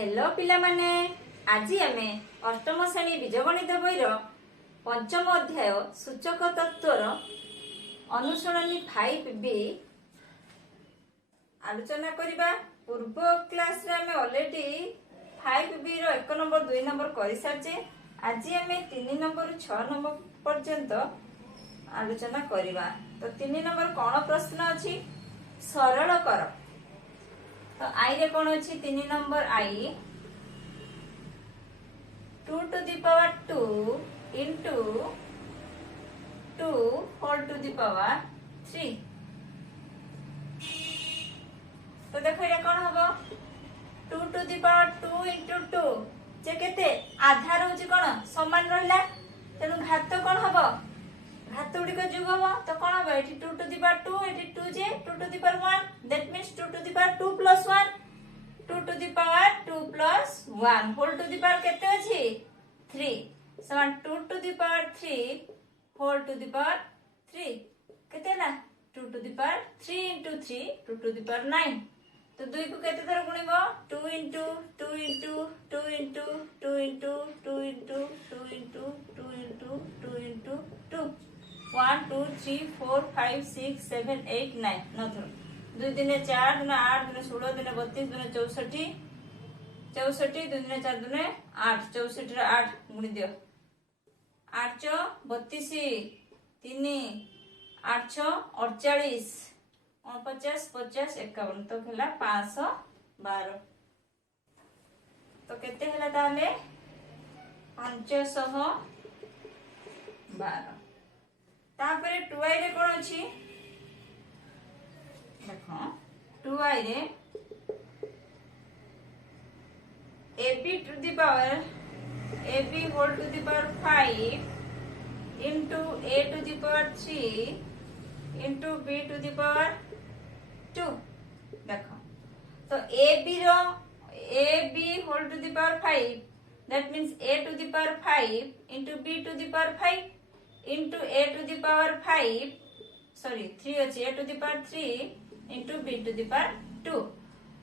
Hello पिला माने आज आमे अष्टम श्रेणी बीजगणित बईर पंचम अध्याय सूचक तत्वर अनुसरणी 5B आलोचना करिबा। पूर्व क्लास रे आमे ऑलरेडी 5B रो 1 नंबर 2 नंबर करि सारचे। आज आमे 3 नंबर 6 नंबर पर्यंत आलोचना करिबा। तो 3 नंबर कोन प्रश्न अछि सरल कर। तो आई रे कौन अच्छी 3 number I 2 to the power 2 into 2 whole to the power 3। तो देखो ये कौन होगा 2 to the power 2 into 2 जे केते आधा रहउची कौन समान रहिला तेनु घात कौन होबो घात गुडी को जुग होबो। तो कौन होबो एठी 2 to the power 2 एठी 2 जे 2 to the power 1 that means 2 to the power 2 plus 1 2 to the power 2 plus 1 whole to the power केते अछि 3 समान 2 to the power 3 whole to the power 3 केते ना 2 to the power 3 into 3 2 to the power 9। तो 2 को केते थर गुणिबो 2 into 2 into 2 into 2 into 2 into 2 into 2 into 2 into 2 1 2 3 4 5 6 7 8 9 9 थर 2 दिने 4 दिने 8 दिने 16 दिने 32 दिने 64 64 2 दिने 4 दिने 8 64 रे 8 गुणी दियो 8 32 3 8 48 49 50 51 तो होला 512। तो केते होला ताले 512। तापरे 2i रे कोन अछि देखो 2i रे ab to the power ab whole to the power 5 into a to the power 3 into b to the power 2। देखो तो ab row ab whole to the power 5 that means a to the power 5 into b to the power 5 into a to the power 5 sorry 3 अछि a to the power 3 into b to the power 2।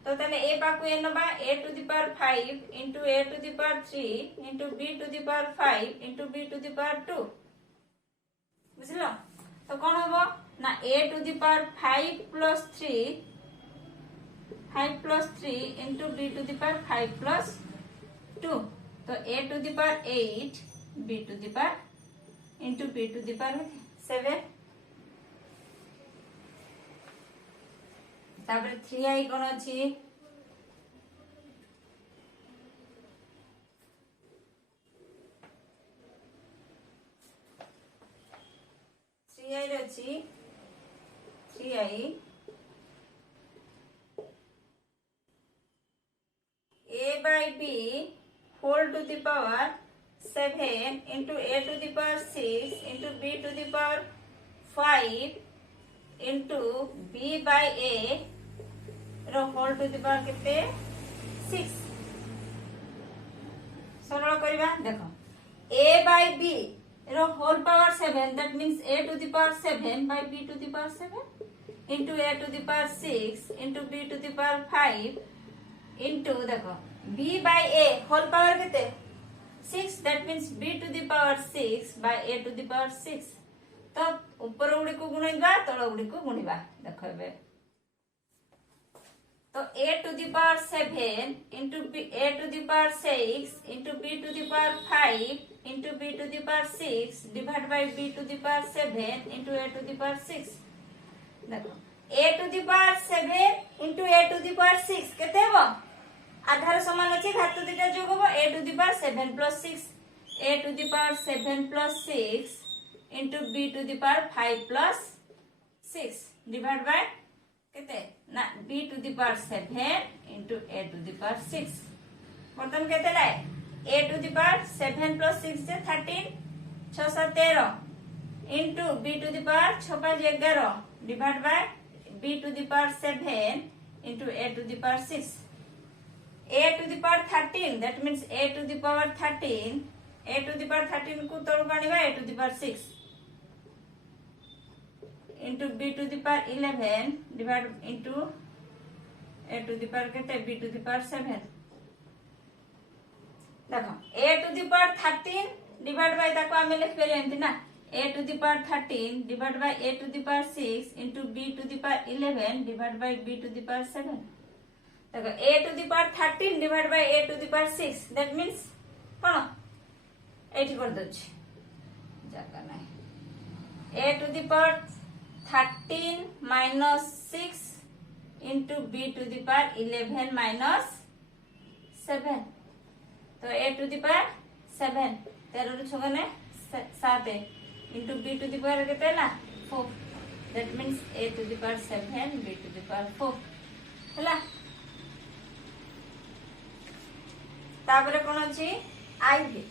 तो तने a पाकु ए नबा a to the power 5 into a to the power 3 into b to the power 5 into b to the power 2 बुझलो। तो कोन होबो ना a to the power 5 plus 3 into b to the power 5 plus 2। तो a to the power 8 b to the power into b to the power 7। तापर 3i कोन अछि 3i रे अछि 3i a by b whole to the power 7 into a to the power 6 into b to the power 5 into b by a row whole to the power केते 6। सरल करिबा देखो a by b row whole power 7 that means a to the power 7 by b to the power 7 into a to the power 6 into b to the power 5 into देखो b by a whole power केते 6 that means b to the power 6 by a to the power 6। तो ऊपर गुडी को गुणिबा तळ गुडी को गुणिबा देखो बे तो a to the power 7 into a to the power 6 into b to the power 5 into b to the power 6 divided by b to the power 7 into a to the power 6। देखो a to the power 7 into a to the power 6 केते हो आधार समान अछि घात दुटा जोग हो a to the power 7 plus 6 a to the power 7 plus 6 into b to the power 5 plus 6 divided by केते ना b to the power 7 into a to the power 6। बर्तन केते लाए a to the power 7 plus 6 J 13 6 7 13 into b to the power 6 5 11 divided by b to the power 7 into a to the power 6 a to the power 13 that means a to the power 13 a to the power 13 को तळु काढिबा a to the power 6 into b to the power 11 divided into a to the power केते b to the power 7 देखो a to the power 13 divide by ताको आमे लिख पेले एंती ना a to the power 13 divide by a to the power 6 into b to the power 11 divide by b to the power 7 देखो a to the power 13 divide by a to the power 6 that means कोन एठी कर दछि जाका नाही a to the power 13 minus 6 into b to the power 11 minus 7 तो a to the power 7 13 रु 6 ने 7 into b to the power केते ना 4 that means a to the power 7 b to the power 4 हला तापरे कोन अछि i v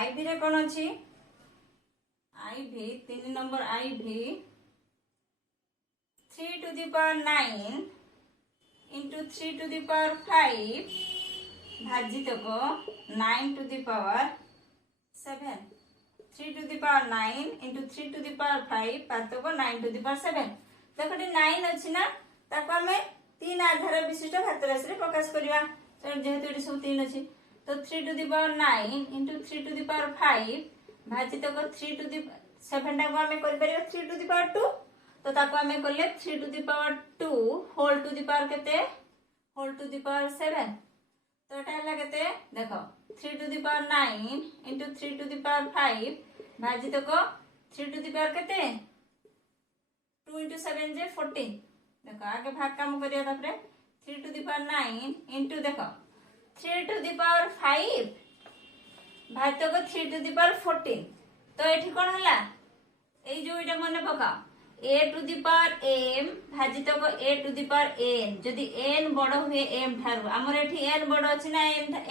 आईवी रे कोन अछि IV 3 number IV 3 to the power 9 into 3 to the power 5 भाजित को 9 to the power 7 3 to the power 9 into 3 to the power 5 पात को 9 to the power 7 देखो 9 अछि ना ताको हमें तीन आधार विशिष्ट घात राशि रे प्रकाश करिवा जेहेतु एटी सब 3 अछि तो 3 to the power 9 into 3 to the power 5 भाजित को 3 to the 7 टा को हमें कर परिबा 3 to the power 2 तो ताको हमें करले 3 to the power 2 whole to the power केते होल टू द पावर 7 तो एटा हला केते देखो 3 to the power 9 into 3 to the power 5 भाजित को 3 to the power केते 2 into 7 जे 14 देखो आगे भाग काम करिया तापरे 3 to the power 9 into देखो 3 to the power 5 भाजित को 3 to the power 14 तो एठी कोन हला एई जो एटा मने पका a to the power m भाजित को a to the power n जदि n बड़ हुए m थारु हमर एठी n बड़ अछि ना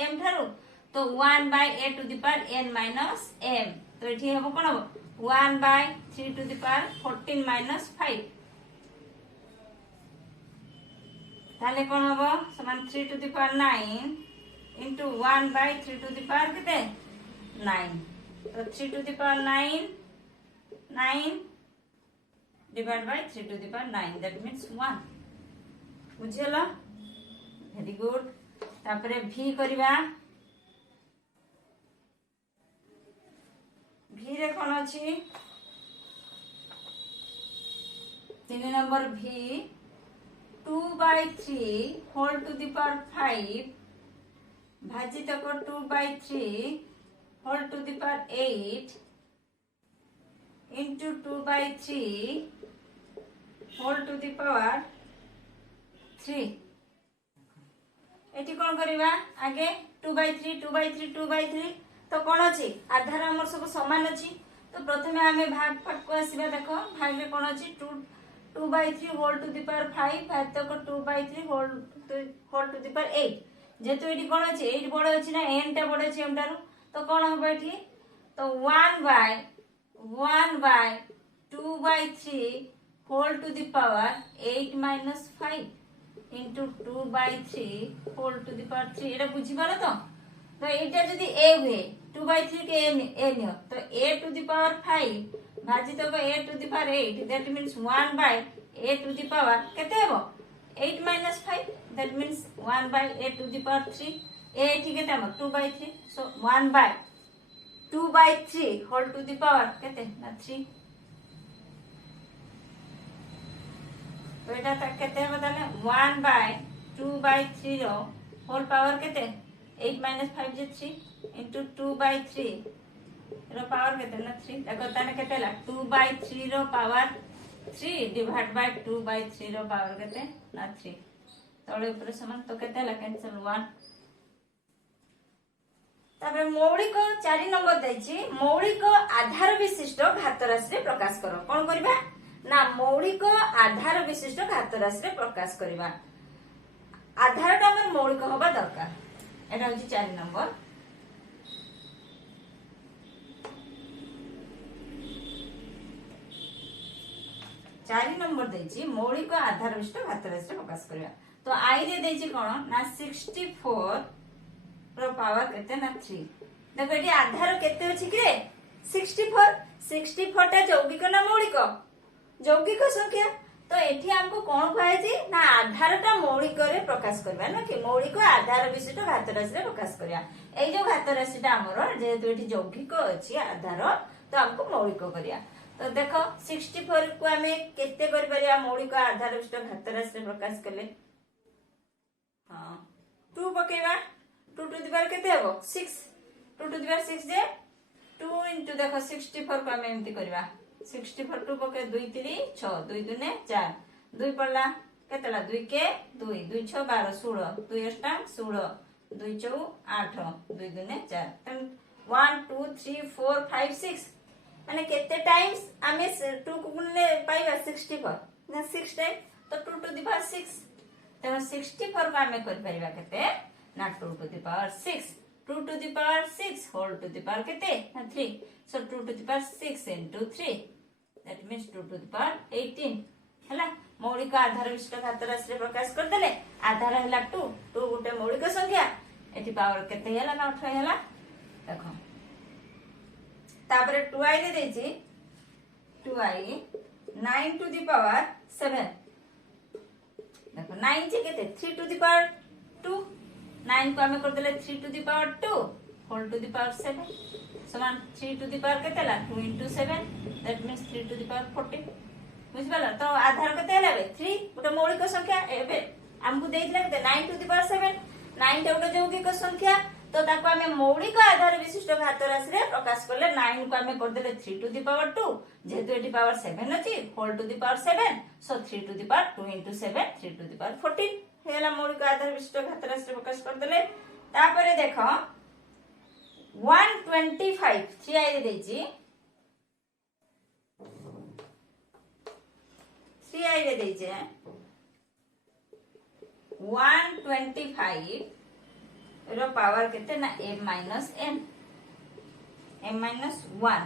m थारु तो 1 by a to the power n minus m तो एठी हबो कोन हबो 1 by 3 to the power 14 minus 5 ताले कोन हबो समान 3 to the power 9 into 1 by 3 to the power किते 9 तो 3 to the power 9 divided by 3 to the power 9 that means 1 बुझियला very good तापरे v करिवा v रे कोन अछि 3 number v 2 by 3 whole to the power 5 भाजित को 2 by 3 whole to the power 8 into 2 by 3 whole to the power 3 eighty कोन करिवा आगे 2 by 3 2 by 3 2 by 3 तो कोन अछि आधार हमर सब समान अछि तो प्रथमे हमें भाग भाग को आसीबा देखो भाग में कोन अछि 2 by 3 whole to the power 5 भाजित को 2 by 3 whole to the power 8 जेतु eighty कोन अछि 8 बड़ अछि ना n टा बड़ अछि m टारु तो कोन होबो एठी तो 1 by 2 by 3 whole to the power 8 minus 5 into 2 by 3 whole to the power 3 एटा बुझी पालो तो एटा जदी a हुए 2 by 3 के a नियो तो a to the power 5 भाजित को a to the power 8 that means 1 by a to the power केते हेबो 8 minus 5 that means 1 by a to the power 3 a एठी केते हम 2 by 3 so 1 by 2 by 3 whole to the power केते ना 3 तो एटा तक केते बदले 1 by 2 by 3 रो होल पावर केते 8 minus 5 जे 3 into 2 by 3 रो पावर केते ना 3 देखो ताने केते ला 2 by 3 रो पावर 3 डिवाइड बाय 2 by 3 रो पावर केते ना 3 तळे ऊपर समान तो केते ला कैंसिल 1 तापर मौलिक 4 नंबर दैछि मौलिक आधार विशिष्ट घात राशि रे प्रकाश करो कोन करबा ना मौलिक आधार विशिष्ट घात राशि रे प्रकाश करबा आधारटा हमर मौलिक होबा दरकार एटा होछि 4 नंबर 4 नंबर देछि मौलिक आधार विशिष्ट घात राशि रे प्रकाश करबा तो आई रे देछि कोन ना 64 रो पावर केते ना 3 देखो एटी आधार केते अछि कि रे 64 टा যৌগিক না মৌলিক? যৌগিক সংখ্যা। তো এটি আমাকে কোন কুহাইছি না আধারটা মৌলিকরে প্রকাশ করিবা না কি মৌলিক আধার বিশিষ্ট ঘাত রাশিরে প্রকাশ করিয়া। এই যে ঘাত রাশিটা আমার যেহেতু এটি যৌগিক ଅଛି আধার তো আমাকে মৌলিক করিয়া। তো দেখ 64 কু আমি কেতে করি পারিয়া মৌলিক আধার বিশিষ্ট ঘাত রাশিরে প্রকাশ কলে? हां 2 पकेबा 2 टू द पावर केते हबो 6 2 टू द पावर 6 जे 2 इनटू देखो 64 को हम एमती करबा 64 2 पके 2 3 6 2 2 ने 4 2 पड़ला केतला 2 के 2 2 6 12 16 2 अष्टांग 16 2 4 8 2 2 ने 4 1 2 3 4 5 6 माने केते टाइम्स हमें 2 को गुणले पाइबा 64 ना 6 टाइम तो 2 टू द पावर 6 तेणु 64 को आम कर ना 2 to the power 6 2 to the power 6 whole to the power केते ना 3 so 2 to the power 6 into 3 that means 2 to the power 18 हला मौलिक आधार विशिष्ट घात राशि प्रकाश कर देले आधार हला 2 2 गोटे मौलिक संख्या एटी पावर केते हला ना 18 हला देखो तापरे 2i दे देछि 2i 9 टू द पावर 7 देखो 9 जे केते 3 टू द पावर 2 9 को हमें कर देले 3 to the power 2 whole to the power 7 समान 3 टू द पावर केते ला 2 into 7 that means 3 to the power 14 बुझिबला तो आधार केते लेबे 3 गोटे मौलिक संख्या एबे हमकु देइतले केते 9 टू द पावर 7 9 टा गोटे यौगिक संख्या तो ताको हमें मौलिक आधार विशिष्ट घात राशि रे प्रकाश करले 9 को हमें कर देले 3 टू द पावर 2 जेहेतु एटी पावर 7 अछि whole to the power 7 so 3 to the power 2 into 7 3 to the power 14 हेला मौलिक आधार विशिष्ट घात राशि रे प्रकाश कर देले तापरे देखो 125 3 आई देछि 3 आई रे देछि 125 रो पावर केते ना m minus n m minus 1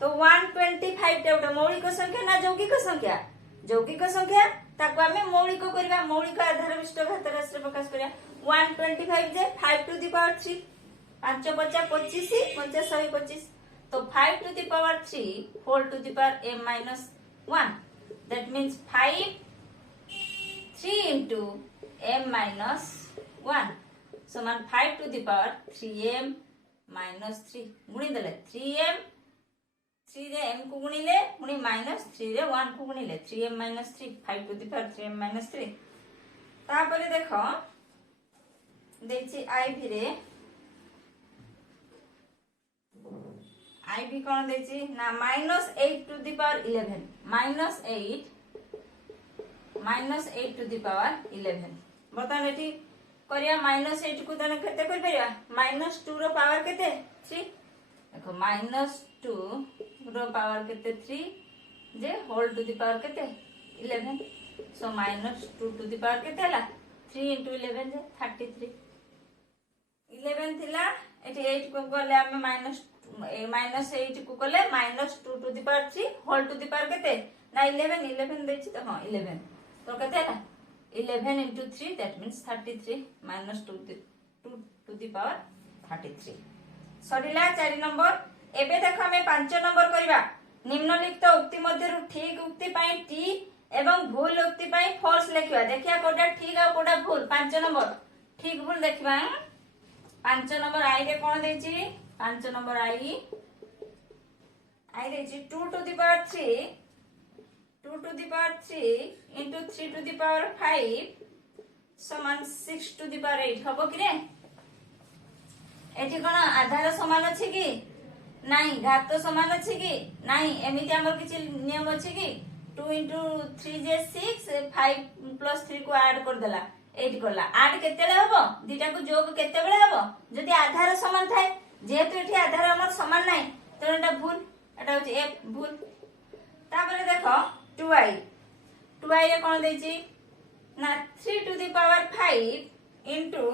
तो 125 टा उटा मौलिक संख्या ना यौगिक संख्या ताको हमें मौलिक करबा मौलिक आधार विशिष्ट घात राशि रे प्रकाश करिया 125 जे 5 टू द पावर 3 5 50 25 50 125 तो 5 to the power 3 whole to the power m minus 1 that means 5 3 into m minus 1 समान 5 to the power 3m minus 3 गुणी देले 3m 3 रे m को गुणिले गुणी minus 3 रे 1 को गुणिले 3m minus 3 5 to the power 3m minus 3 तापरे देखो देछि iv रे iv कोन देछि ना minus 8 to the power 11 minus 8 to the power 11 बता नेठी करिया -8 को तने केते कर परिया -2 रो पावर केते 3 देखो -2 रो पावर केते 3 जे होल टू द पावर केते 11 सो -2 टू द पावर केते हला 3 into 11 जे 33 11 थिला एटी 8 को गले हम -8 को गले -2 to the power 3 whole to the power केते ना 11 देछि तो हां 11 तो केते हला 11 into 3 that means 33 minus 2 to the power 33 Sarila 4 number एबे देखो हमें 5 नंबर करबा निम्नलिखित उक्ति मध्य ठीक उक्ति पाई टी एवं भूल उक्ति पाई फॉल्स लिखिबा देखिया कोडा ठीक आ कोडा भूल 5 नंबर ठीक भूल देखिबा 5 नंबर आई रे कोन देछि 5 नंबर आई देछि 2 to the power 3 2 to the power 3 into 3 to the power 5 समान 6 to the power 8 हबो कि रे एठी कोन आधार समान अछि कि नाही घात समान अछि कि नाही एमिति हमर किछि नियम अछि कि 2 into 3 जे 6 5 plus 3 को ऐड कर देला 8 करला ऐड केतेले हबो दुटा को जोग केते बेले हबो जदि आधार समान थाए जेहेतु एठी आधार हमर समान नाही त एटा भूल एटा होछि एक भूल तापरे देखो 2i रे कोन देछि ना 3 to the power 5 into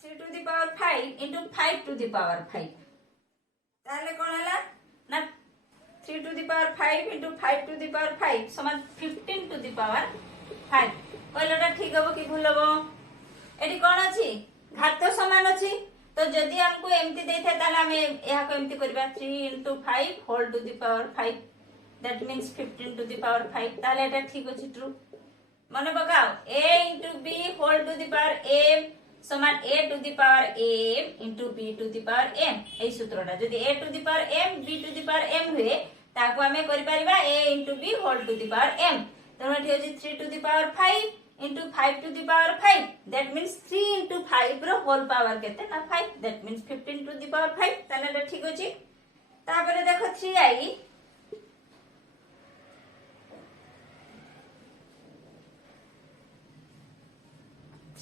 3 to the power 5 into 5 to the power 5 ताले कोन हला ना 3 to the power 5 into 5 to the power 5 समान 15 to the power 5 कहलटा ठीक हबो कि भूल हबो एडी कोन अछि घात समान अछि तो जदि हमको एमती देइथे ताले हमें यहा को एमती करबा 3 into 5 whole to the power 5 that means 15 to the power 5 ताले एटा ठीक अछि ट्रू माने पकाओ a into b whole to the power m समान a to the power m into b to the power m एई सूत्रटा जदि a to the power m b to the power m हुए ताको हमें करि परिबा a into b whole to the power m तो एठी होछि 3 to the power 5 into 5 to the power 5 that means 3 into 5 row whole power केते ना 5 that means 15 to the power 5 ताले एटा ठीक अछि तापरे देखो 3i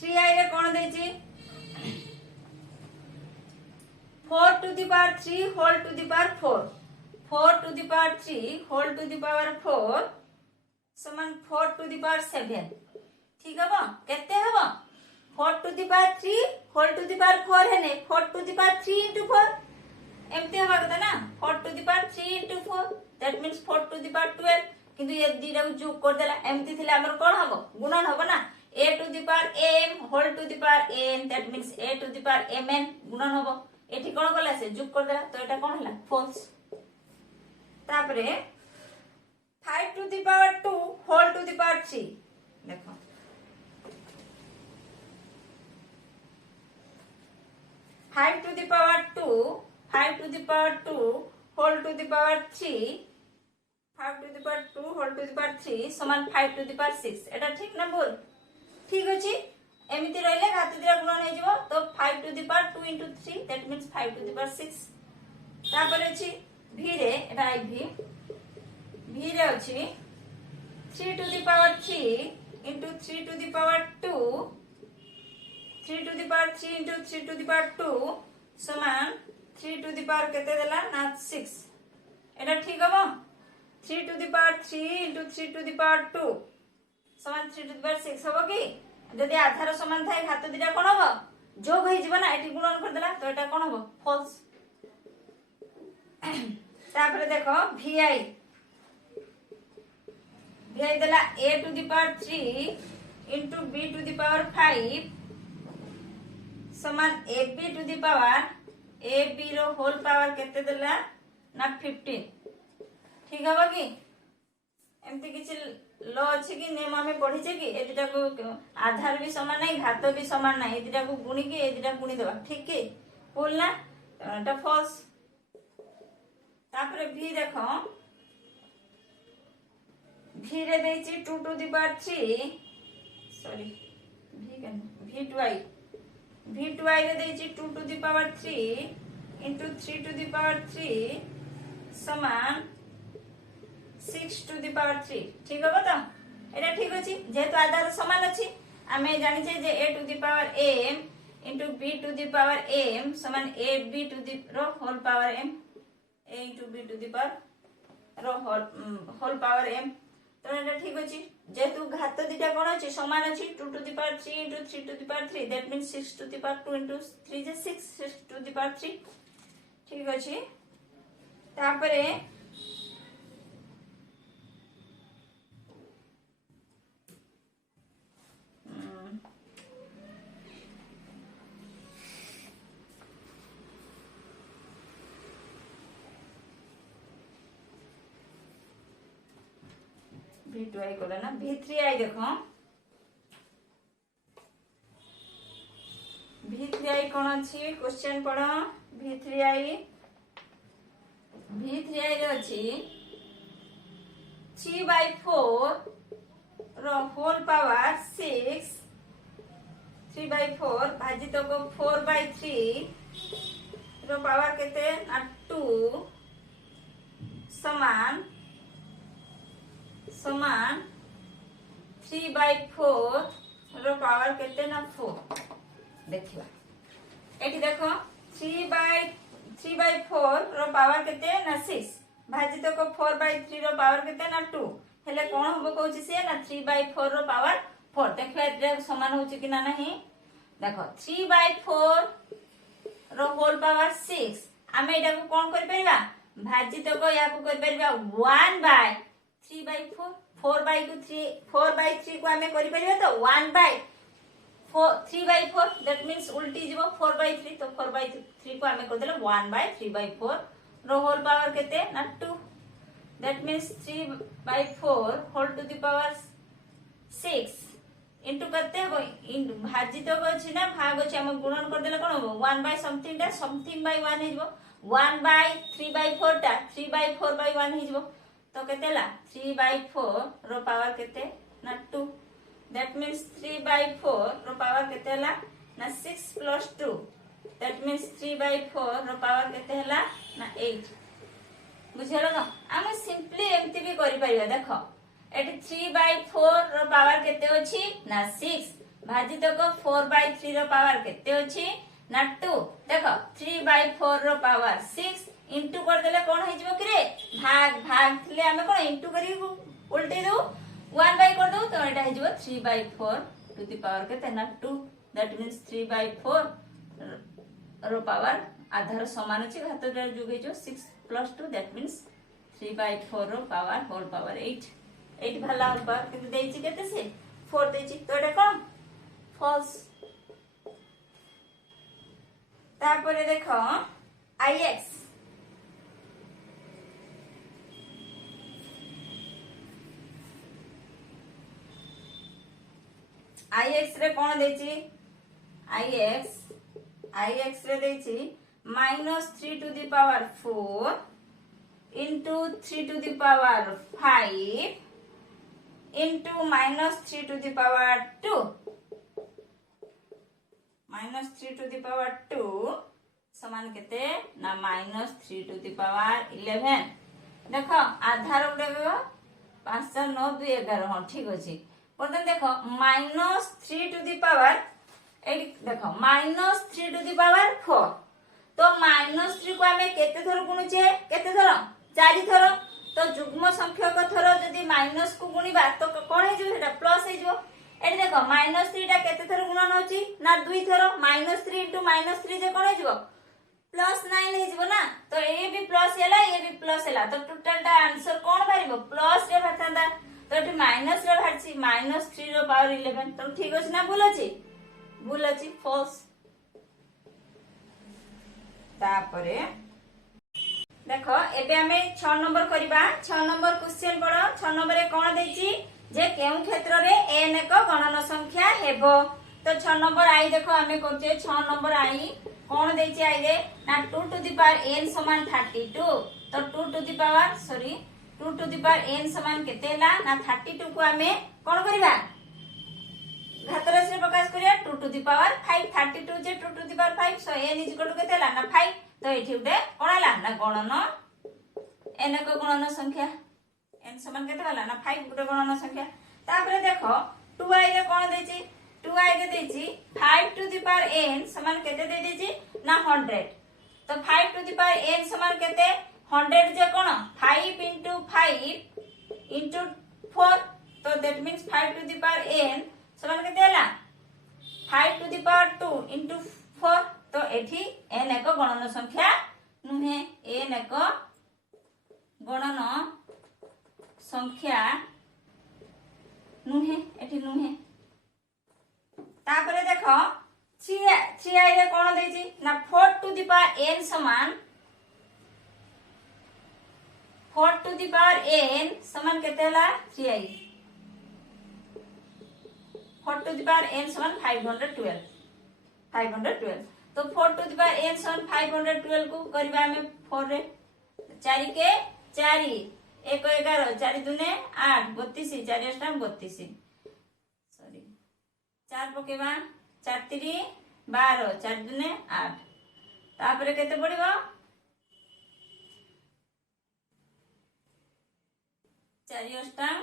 3i रे कोन देछि 4 to the power 3 whole to the power 4 4 to the power 3 whole to the power 4 समान 4 to the power 7 ठीक हबो केते हबो 4 to the power 3 whole to the power 4 है नै 4 to the power 3 into 4 एमते हबा कता ना 4 to the power 3 into 4 that means 4 to the power 12 किंतु ये दीटा को जोग कर देला एमती थिले हमर कोन हबो गुणन हबो ना a to the power m whole to the power n that means a to the power mn गुणन हबो एठी कोन कला से जोग कर देला तो एटा कोन हला फॉल्स तापरे 5 to the power 2 whole to the power 3 देखो 5 to the power 2 5 to the power 2 whole to the power 3 5 to the power 2 whole to the power 3 समान 5 to the power 6 एटा ठीक ना बोल ठीक अछि एमिति रहले घात दिरा गुणन हे जिवो तो 5 to the power 2 into 3 that means 5 to the power 6 तापर अछि v रे एटा आई v रे अछि 3 to the power 3 into 3 to the power 2 3 to the power 3 into 3 to the power 2 समान 3 to the power केते देला ना 6 एटा ठीक हबो 3 to the power 3 into 3 to the power 2 समान 3 to the power 6 हबो की जदि आधार समान थाए घात दिटा कोन हबो जोग होई जिवो ना एठी गुणन कर देला तो एटा कोन हबो फॉल्स तापर देखो vi देला a to the power 3 into b to the power 5 समान ab to the power ab रो होल पावर केते देला ना 15 ठीक हबो की एमती किछि लो अछि कि नेम हमें पढी छै कि ए दिटा को आधार भी समान नहीं घात भी समान नहीं ए दिटा को गुणी के ए दिटा गुणी देबा ठीक की बोल ना एटा फॉल्स तापर v देखो v रे देछि 2 to the power 3 sorry v कन v2i v2i रे देछि 2 to the power 3 into 3 to the power 3 समान 6 to the power 3 ठीक हबो तो एटा ठीक अछि जेहेतु आधार समान अछि हमें जानि छै जे a to the power m into b to the power m समान ab to the रो whole power m a into b to the power रो होल पावर m तो एटा ठीक अछि जेहेतु घात दिटा कोन अछि समान अछि 2 to the power 3 into 3 to the power 3 that means 6 to the power 2 into 3 is 6 to the power 3 ठीक अछि तापरे v2i कोला ना v3i देखो v3i कोन अछि क्वेश्चन पढो v3i रे अछि 3/4 रो होल पावर 6 3/4 भाजित को 4/3 रो पावर केते ना 2 समान 3/4 रो पावर केते ना 4 देखिबा एठी देखो 3/4 रो पावर केते ना 6 भाजित को 4/3 रो पावर केते ना 2 हेले कोन होबो कहूची से ना 3/4 रो पावर 4 देखो एटा समान होची कि ना नहीं देखो 3/4 रो होल पावर 6 हमें एटा को कोन कर परिबा भाजित को या को कर परिबा 1/3/4 4/3 को हमें करि परिबा तो 1/4 3/4 दैट मींस उल्टी जीवो 4/3 तो 4/3 को आमे कर देले 1/3/4 रो होल पावर केते ना 2 that means 3/4 whole to the power 6 into करते हो भाजित अछि ना भाग अछि हम गुणन कर देले कोन हो 1 बाय समथिंग टा समथिंग बाय 1 हे जबो 1/3/4 टा 3/4/1 हे जबो तो केतेला 3/4 रो पावर केते ना 2 दैट मींस 3/4 रो पावर केतेला ना 6 प्लस 2 दैट मींस 3/4 रो पावर केते हला ना 8 बुझेलो ना हम सिंपली एमती भी करि परिबा देखो एटी 3/4 रो पावर केते अछि ना 6 भाजित को 4/3 रो पावर केते अछि ना 2 देखो 3/4 रो पावर 6 इनटू कर देले कोन हे जबो कि रे भाग भाग थले हमें कोन इनटू करी उल्टे दो 1 बाय कर दो तो एटा हे जबो 3/4 टू द पावर केते ना 2 दैट मींस 3/4 रो पावर आधार समान अछि घात जुगे जो 6 प्लस 2 दैट मींस 3/4 रो पावर होल पावर 8 8 भला होल पावर किंतु देछि केते से 4 देछि तो एटा कोन फॉल्स तारपरे देखो ix ix रे कोन देछि ix रे देछि -3 to the power 4 into 3 to the power 5 into -3 to the power 2 -3 to the power 2 समान केते ना -3 to the power 11 देखो आधार गुडे 5 4 9 2 11 हां ठीक अछि बर्तन देखो -3 to the power ए देखो -3 to the power 4 तो -3 को हमें केते थर गुणुचे केते थर 4 थर तो युग्म संख्यक थर जदी माइनस को गुणीबा तो कोन हे जो सेटा प्लस हे जो एटी देखो -3 टा केते थर गुणन होची ना 2 थर -3 * -3 जे कोन हे जो +9 हे जो ना तो ए भी प्लस हैला ए भी प्लस हैला तो टोटल टा आंसर कोन बारिबो प्लस रे बाथांदा तो एटी माइनस रे बाहरची -3 रो पावर 11 तो ठीक अछि ना भूल अछि फॉल्स तापरे देखो एबे हमें 6 नंबर करिबा 6 नंबर क्वेश्चन पड़ो 6 नंबर रे कोन देछि जे केउ क्षेत्र रे n एक गणन संख्या हेबो तो 6 नंबर आई देखो हमें करछे 6 नंबर आई कोन देछि आई रे ना 2 टू द पावर n समान 32 तो 2 to the power 2 to the power n समान केतेला ना 32 को हमें कोन करिबा घातरा से प्रकाश करिया 2 टू द पावर 5 32 जे 2 to the power 5 so n is equal to केतेला ना 5 तो एठी उडे कोन हला ना गणन n एक गणन संख्या n समान केते हला ना 5 गुटे गणन संख्या तापरे देखो 2i रे कोन देछि 2i रे देछि 5 टू द पावर n समान केते दे देछि ना 100 तो 5 टू द पावर n समान केते 100 जे कोन 5 * 5 * 4 तो that means 5 to the power n समान केते हला 5 टू द पावर 2 * 4 तो एठी n एक गणन संख्या नुहे n एक गणन संख्या नुहे एठी नुहे तापरे देखो 3i रे कोन देछि ना 4 टू द पावर n समान 4 टू द पावर n समान केते हला 3i 4 to the power n समान 512 तो 4 टू द पावर n समान 512 को करबा हमें 4 रे 4 के 4 1 11 4 दुने 8 32 4 अष्टम 32 सॉरी 4 पकेबा 4 3 12 4 दुने 8 तापरे केते पड़िबो 4 अष्टम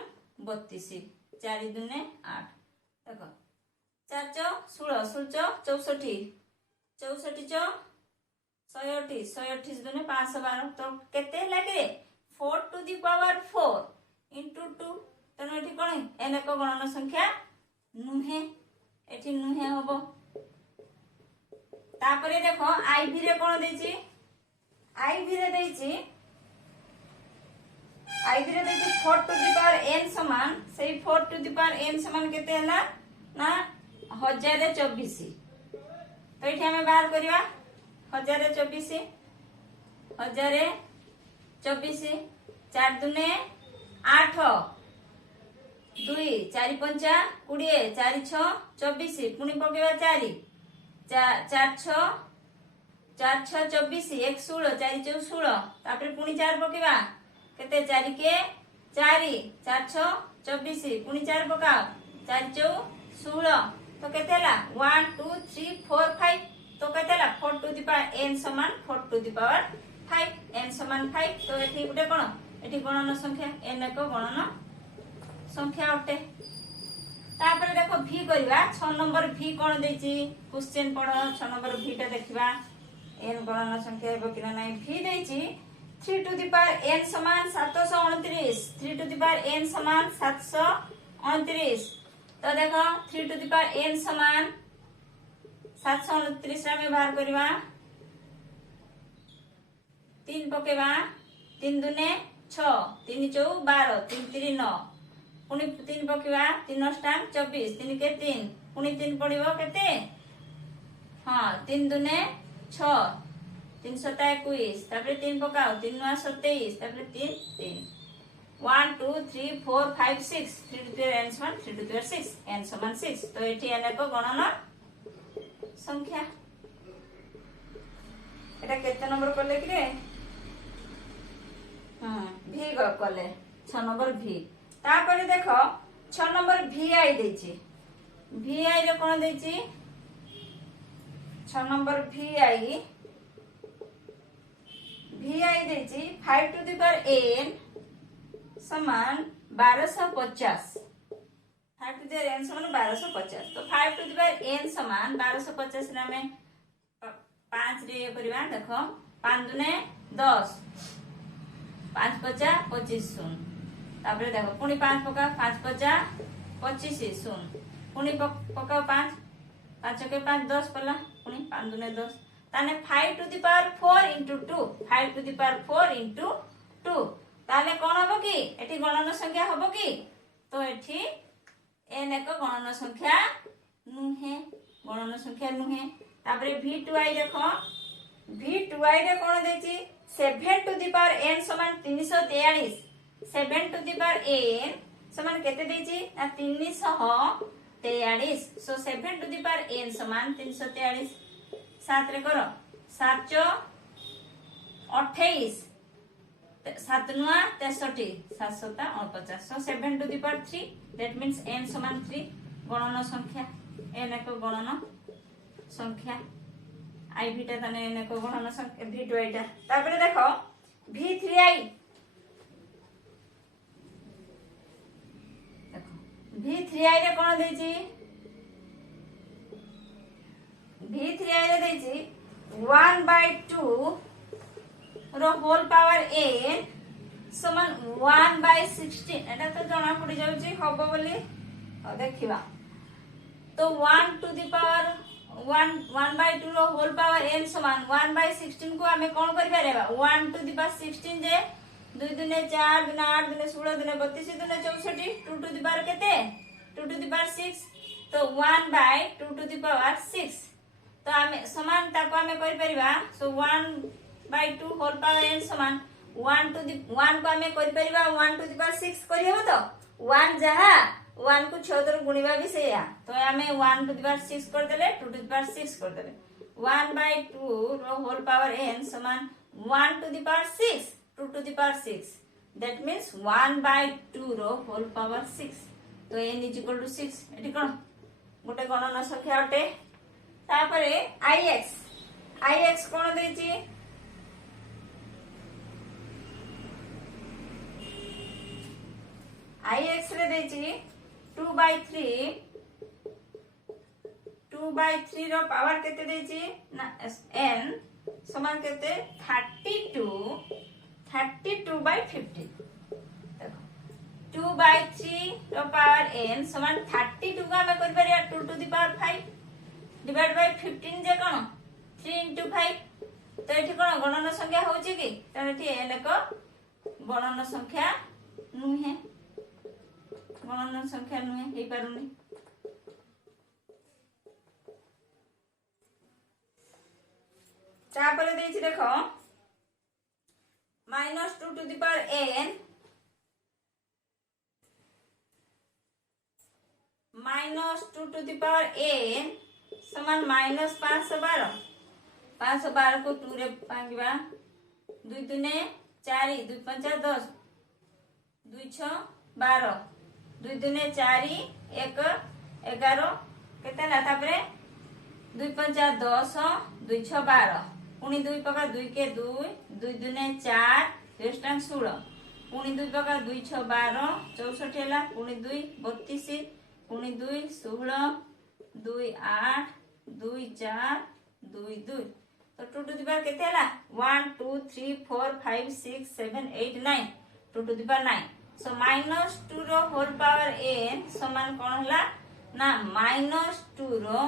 32 4 दुने 8 देखो 4 चौ 16 16 64 64 चौ 128 128 दुने 512 तो केते लागे 4 टू द पावर 4 into 2 तनो एठी कोन n एक गणन संख्या नुहे एठी नुहे होबो तापरे देखो iv रे कोन देछि iv रे देछि 4 टू द पावर n समान सेही 4 टू द पावर n समान केते हला ना 1024 तो ये आम बाहर करवा 1024 1024 4 दूने 8 2 4 5 20 4 6 24 पुणी पकेवा 4 4 6 4 6 24 1 16 4 4 16 तापर पुणी 4 पकेवा केते 4 के 4 4 6 24 पुणी 4 पकाओ 4 4 16 तो केते ला 1 2 3 4 5 तो केते ला 4 टू द पावर n समान 4 टू द पावर 5 n समान 5 तो एठी गुटे कोन एठी गणन संख्या n एक गणन संख्या अटे तापर देखो v करवा 6 नंबर v कोन देची क्वेश्चन पढ़ो 6 नंबर v टा देखिबा n गणन संख्या हेबो कि नै v देची 3 टू द पावर n समान 729 3 टू द पावर n समान 729 तो देखो 3 टू द पावर n समान 729 रा में बाहर करवा 3 पकेवा 3 दुने 6 3 4 12 3 3 9 पुणी 3 पकेवा 3 अष्टांग 24 3 के 3 पुणी 3 पड़िबो केते हां 3 दुने 6 3 7 21 तापर 3 पकाओ 3 9 27 तापर 3 3 1 2 3 4 5 6 3 टू द n समान 3 टू द 6 n समान 6 तो एठी n एक गणन संख्या एटा केते नंबर करले कि रे v कले 6 नंबर v तापर देखो 6 नंबर vi देची vi रे कोन देची 6 नंबर vi देची 5 टू द पावर n समान 1250 5 टू द पावर n समान 1250 तो 5 टू द पावर n समान 1250 रे में 5 रे करबा देखो 5 दुने 10 5 50 25 शून्य तापर देखो पुणी 5 पका 5 50 25 शून्य पुणी पकाओ 5 5 के 5 10 पला पुणी 5 दुने 10 ताने 5 to the power 4 into 2 5 to the power 4 into 2 ताले कोन हबो की एठी गणन संख्या हबो की तो एठी n एक गणन संख्या नुहे गणन संख्या नुहे तापर v2i देखो v2i रे कोन देची 7 टू द पावर n समान 343 7 टू द पावर n समान केते देची ना 343 सो 7 टू द पावर n समान 343 7 रे करो 7 चो 28 7 नुआ 63 7 7 49 so 7 to the power 3 that means n समान 3 गणन संख्या n एक गणन संख्या आई भीटा तने n एक गणन संख्या v2i टा तापर देखो v3i v3i रे कोन देची v3i रे देची 1/2 रो होल पावर n समान 1/16 एटा तो जणा पड़ी जाउची हबो बोली देखिबा तो 1 टू द पावर 1/2 रो होल पावर n समान 1/16 को हमें कोन करि पारेबा 1 टू द पावर 16 जे 2 दुने 4 दुने 8 दुने 16 दुने 32 दुने 64 2 टू द पावर केते 2 टू द पावर 6 तो 1/2 टू द पावर 6 तो हमें समान ताको हमें करि परिबा सो 1/2 होल पावर n समान 1 टू द 1 को हमें करि परिबा 1 टू द पावर 6 करि हेबो तो 1 जहा 1 को 6 दर गुणीबा भी सेया तो हमें 1 टू द पावर 6 कर देले 2 टू द पावर 6 कर देले 1/2 रो होल पावर n समान 1 to the power 6 2 to the power 6 that means 1/2 रो होल पावर 6 तो n is equal to 6 एठी कोन गोटे गणन संख्या अटे तापरे ix कोन देची ix रे देची 2/3 रो पावर केते देची ना n समान केते 32/50 2/3 रो पावर n समान 32 का हमें कर परिया 2 to the power 5 divide by 15 जे कोन 3 into 5 तो एठी कोन गणन संख्या होची की त एठी n एक गणन संख्या नुहे गणन संख्या नुहे हे पारुनी तापर देछि देखो minus 2 to the power n minus 2 to the power n समान माइनस 512 512 को 2 रे भांगिबा 2 दुने 4 2 5 10 2 6 12 2 दुने 4 1 11 केते ला तापरे 2 5 10 2 6 12 पुनी 2 पका 2 के 2 2 दुने 4 2 16 पुनी 2 पका 2 6 12 64 हैला पुनी 2 32 पुनी 2 16 2 8 2 4 2 2 तो 2 टू द पावर केते हैला 1 2 3 4 5 6 7 8 9 2 to the power 9 so minus 2 रो होल पावर n समान कोन हैला ना माइनस 2 रो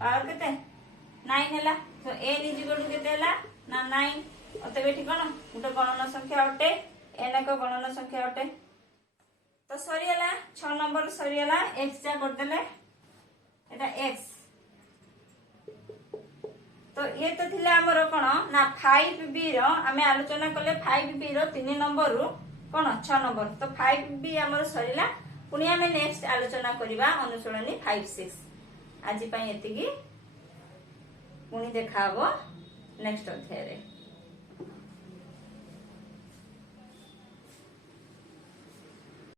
पावर केते 9 हैला तो n इज इक्वल टू केते हैला ना 9 अतः बेठी कोन गुटे गणन संख्या अटे n एक गणन संख्या अटे तो सरी हैला 6 नंबर सरी हैला x जा कर देले एटा x तो ये तो थिले हमर कोन ना 5b रो हमें आलोचना करले 5b रो 3 नंबर रु कोन 6 नंबर तो 5b हमर सरीला पुनी हमें नेक्स्ट आलोचना करिबा अनुसरणी 5 6 आज पई एतिकी पुनी देखाबो नेक्स्ट अध्याय रे।